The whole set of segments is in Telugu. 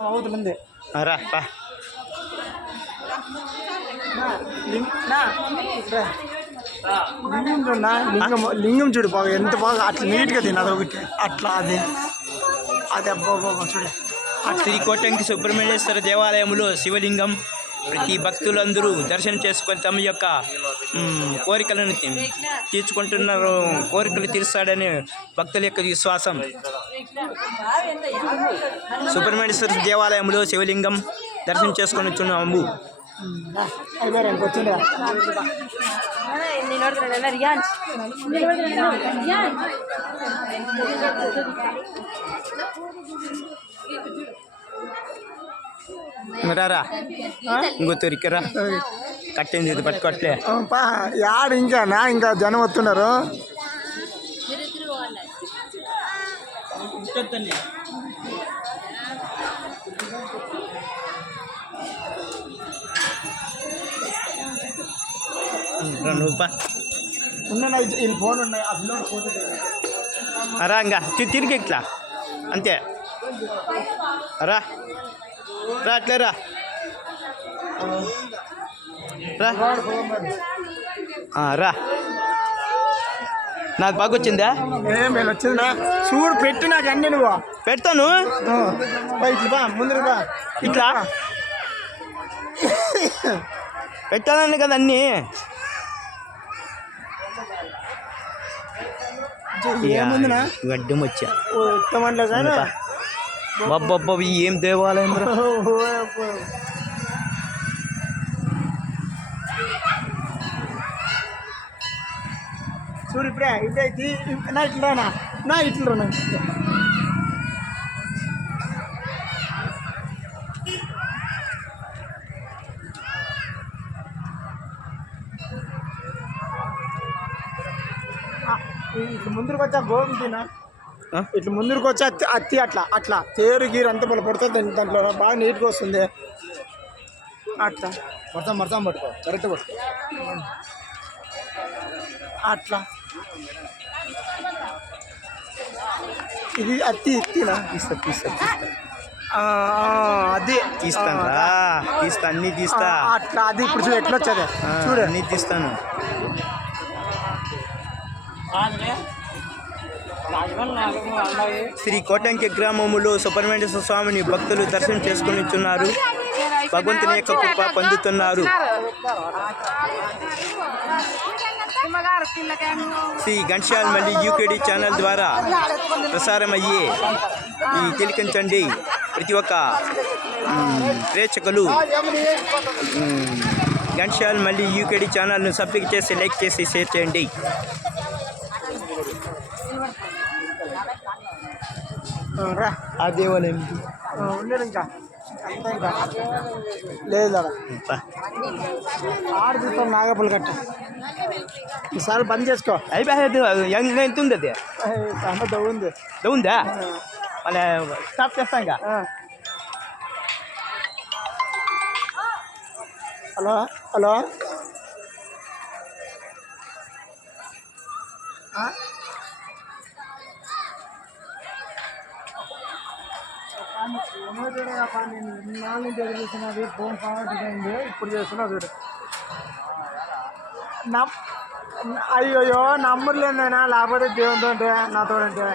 అవుతుంది రా రా లింగం లింగం చూడు బాగా ఎంత బాగా అట్లా నీట్గా తినదు ఒకటి అట్లా అది అది అబ్బా చూడు. శ్రీ కోటంకి సుబ్రహ్మణ్యేశ్వర దేవాలయంలో శివలింగం ప్రతి భక్తులందరూ దర్శనం చేసుకొని తమ యొక్క కోరికలను తీర్చుకుంటున్నారు. కోరికలు తీరుస్తాడని భక్తుల యొక్క విశ్వాసం. సుబ్రహ్మణ్యేశ్వర దేవాలయంలో శివలింగం దర్శనం చేసుకొని వచ్చున్నాము. రారా ఇంకొరికరా కట్టింది ఇది పట్టుకోట్లే యాడు ఇంకా జనం వస్తున్నారు. ఉన్నాయి ఫోన్ ఉన్నాయి రా ఇంకా తిరిగి ఇట్లా అంతే రా రా అట్లే రా రా నాకు బాగా వచ్చిందా? ఏమేమి వచ్చిందా చూడు పెట్టు నాకు అన్నీ నువ్వు పెడతాను. ఇట్లా ముందు ఇట్లా పెట్టాలని కదా అన్నీ. ఏముందినా గడ్డం వచ్చా ఉత్తమంలో కానీ బాబ్బా ఏం దేవాలయం చూడు ఇప్పుడే ఇప్పుడైతే నా ఇట్లా నా ఇట్లా ఇట్లా ముందుకు వచ్చా గోధుమ తినా ఇట్లా ముందుకు వచ్చి అత్తి అట్లా అట్లా తేరు గీరు అంతా మళ్ళీ పడుతుంది దాంట్లో బాగా నీట్గా వస్తుంది. అట్లా మడతాం పట్టుకో కరెక్ట్ పట్టుకో అట్లా ఇది అత్తి ఇత్తినా తీస్తా అది తీస్తాను తీస్తా అన్నీ తీస్తా అట్లా అది ఇప్పుడు చూడు ఎట్లా వచ్చేది చూడు అన్నీ తీస్తాను. శ్రీ కోటంకి గ్రామములో సుబ్రహ్మణ్యేశ్వర స్వామిని భక్తులు దర్శనం చేసుకునిచున్నారు. భగవంతుని యొక్క కృప పొందుతున్నారు. శ్రీ ఘంటసాల మల్లి యూకేడి ఛానల్ ద్వారా ప్రసారమయ్యే ఈ తిలకించండి ప్రతి ఒక్క ప్రేక్షకులు ఘంటసాల మల్లి యూకేడి ఛానల్ను సబ్స్క్రైబ్ చేసి లైక్ చేసి షేర్ చేయండి. ఆ దేవాలయం ఉండేది ఇంకా అంతా ఇంకా లేదు ఆడుతాం నాగపల్లి కట్ట ఈసారి బంద్ చేసుకో అయిపోయి ఎంత ఉంది అది అంత దవ్వుంది ఉందా మళ్ళీ స్టాప్ చేస్తాం ఇంకా. హలో హలో నేను ఇన్నాళ్ళు తెలిసినది ఫోన్ ఫార్వర్డ్ అయింది ఇప్పుడు చేస్తున్నా చూడు. అయ్యోయ్యో నంబర్ లేదైనా లేకపోతే దేవునితో అంటే నాతో అంటే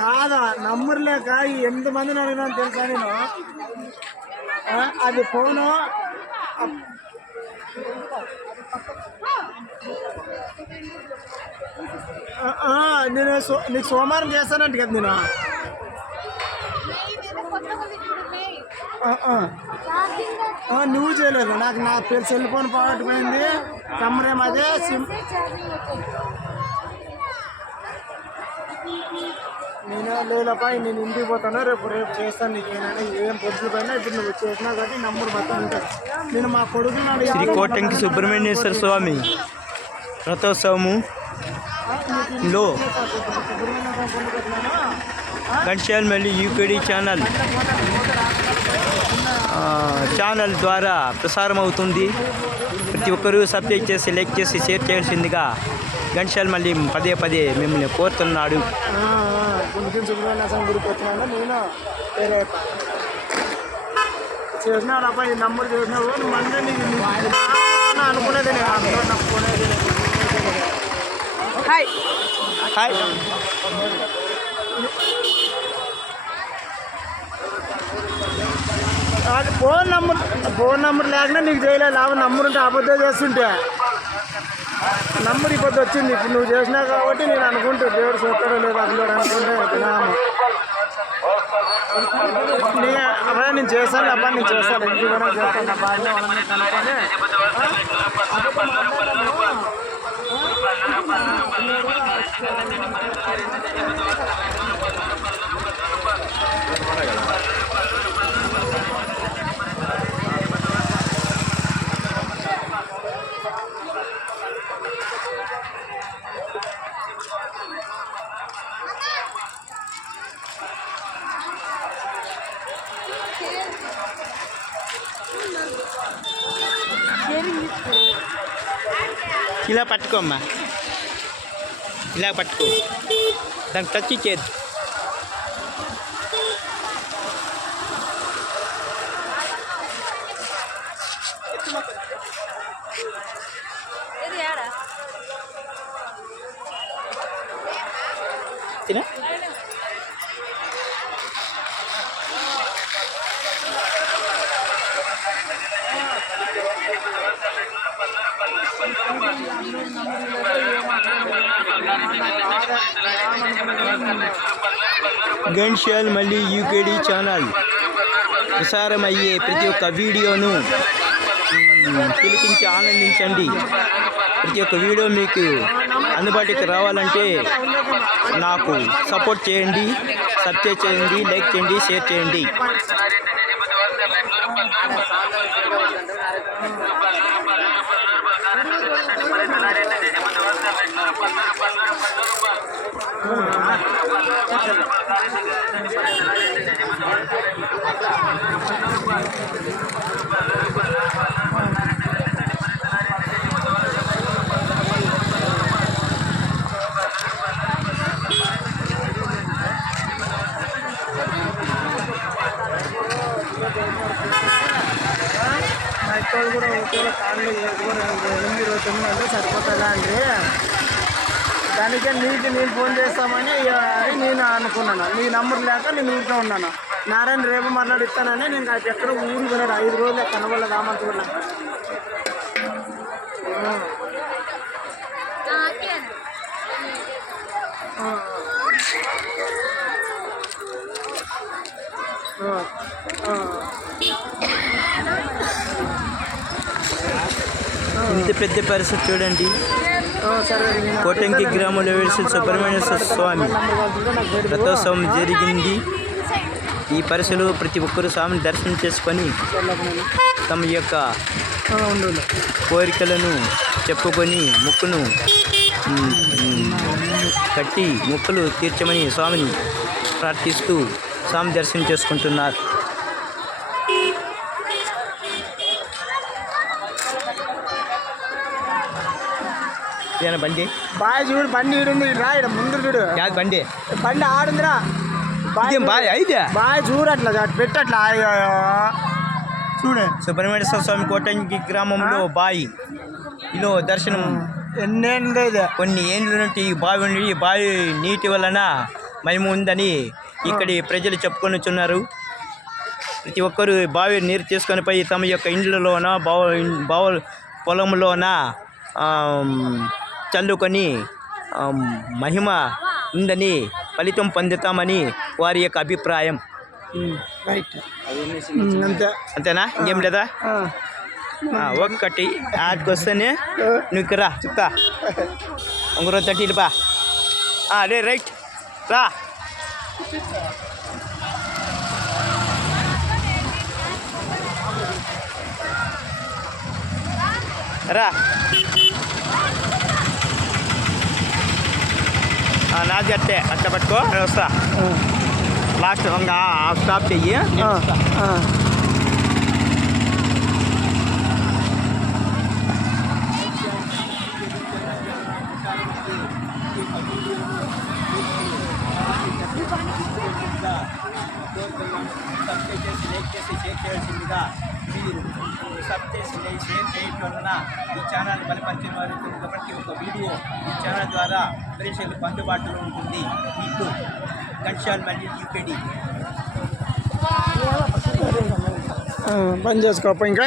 కాదా నంబర్ లేక ఎంతమందిని అడిగినాను తెలుసా నేను. అది ఫోను నేను నీకు సోమవారం చేస్తానంట కదా నేను. నువ్వు చేయలేదు నాకు నా సెల్ ఫోన్ పోగొట్టుపోయింది. కెమెరా అదే సిమ్ నేను లేదప్పా నేను ఇంటికి పోతాను రేపు చేస్తాను నీకు ఏం పొద్దులు పైన ఇప్పుడు నువ్వు చేసినా కాబట్టి నంబర్ మొత్తం ఉంటుంది. నేను మా కొడుకున్నాడు శ్రీ కోటంకి సుబ్రహ్మణ్యేశ్వర స్వామి రథోత్సవము లో ఘంటసాల మల్లి యూకేడి ఛానల్ ద్వారా ప్రసారం అవుతుంది. ప్రతి ఒక్కరూ సబ్స్క్రైబ్ చేసి లైక్ చేసి షేర్ చేయాల్సిందిగా ఘంటసాల మళ్ళీ పదే పదే మిమ్మల్ని కోరుతున్నాడు. గుండెకి సుబ్రహ్మణ్య గుడికి వచ్చినా నేను వేరే చేసినావు అబ్బాయి నంబర్ చేసినావు మళ్ళీ నీకు అనుకునేది నేను అనుకునేది హాయ్ హాయ్ ఫోన్ నంబర్ లేకుండా నీకు చేయలేదు లాభం నంబర్ ఉంటే అబద్ధం చేస్తుంటే నంబర్ ఇప్పుడు వచ్చింది ఇప్పుడు నువ్వు చేసినావు కాబట్టి నేను అనుకుంటే దేవుడు చూస్తాడో లేదు అసలు అనుకుంటే వినాము అబ్బాయి నేను చేస్తాను అబ్బాయి నేను చేస్తాను ఇంటికి కూడా చేస్తాను అబ్బాయి కనుక్కొని ఇలా పట్టుకోమ్మా, ఇలా పట్టుకో, దానికి టచ్ ఇచ్చేది. తినా ఘంటసాల మళ్ళీ యూకేడీ ఛానల్ ప్రసారమయ్యే ప్రతి ఒక్క వీడియోను తిలకించి ఆనందించండి. ప్రతి ఒక్క వీడియో మీకు అందుబాటుకి రావాలంటే నాకు సపోర్ట్ చేయండి, సబ్స్క్రైబ్ చేయండి, లైక్ చేయండి, షేర్ చేయండి. మైకోలు కూడా ఒకవేళ కాళ్ళు 8-9 అంటే సరిపోతుందా అండి దానికే నీకు నేను ఫోన్ చేస్తామని నేను అనుకున్నాను. నీ నంబర్ లేక నేను ఊరికే ఉన్నాను. నారాయణ రేపు మాట్లాడిస్తానని నేను ఎక్కడ ఊరికి పోయినాడు 5 రోజులు కనబడలే రామంటున్నా. ఇంత పెద్ద పరిస్థితి చూడండి. కోటంకి గ్రామంలో వెలిసిన సుబ్రహ్మణ్యేశ్వర స్వామి రథోత్సవం జరిగింది. ఈ పరిసరలో ప్రతి ఒక్కరూ స్వామిని దర్శనం చేసుకొని తమ యొక్క కోరికలను చెప్పుకొని మొక్కును కట్టి మొక్కులు తీర్చమని స్వామిని ప్రార్థిస్తూ స్వామి దర్శనం చేసుకుంటున్నారు. బండి బాయ్ చూడు, బండి ఈడుంది, రా ఇక్కడ ముందు చూడు. బండి బండి ఆడుందిరా బాయ్ అయితే బాయ్ చూడు, అట్లా పెట్టట్లా చూడే. సుబ్రహ్మణ్యేశ్వర స్వామి కోటంకి గ్రామంలో బాయి ఇలా దర్శనం ఎన్నేళ్ళు ఇది కొన్ని ఏండ్ల నుండి ఈ బావి ఉండి ఈ బావి నీటి వలన మహిమ ఉందని ఇక్కడి ప్రజలు చెప్పుకొనిచున్నారు. ప్రతి ఒక్కరు బావి నీరు తీసుకొని పోయి తమ యొక్క ఇండ్లలోన బావ పొలంలోన చల్లుకొని మహిమ ఉందని ఫలితం పొందుతామని వారి యొక్క అభిప్రాయం. అంతేనా, ఇంకేం లేదా? ఒక్కటి ఆడికి వస్తేనే నువ్వు రా చెప్తా. ఇంకో 30 బా రే రైట్ రా. రా నాది అట్టే అట్ట పట్టుకో, నేను వస్తా. లాస్ట్ స్టాప్ చెయ్యి. కోరుతున్నాను. సబ్స్క్రైబ్ చేసి లైక్ చేసి షేర్ చేయాల్సిందిగా మీరు సబ్స్క్రైబ్ చేసి షేర్ చేయడం వలన ఈ ఛానల్ బలపరిచిన వారు ప్రతి ఒక్క వీడియో ఈ ఛానల్ ద్వారా ప్రేక్షకులకు అందుబాటులో ఉంటుంది. మీకు గన్షాల్ మరియు యూపీడి బంద్ చేసుకోప ఇంకా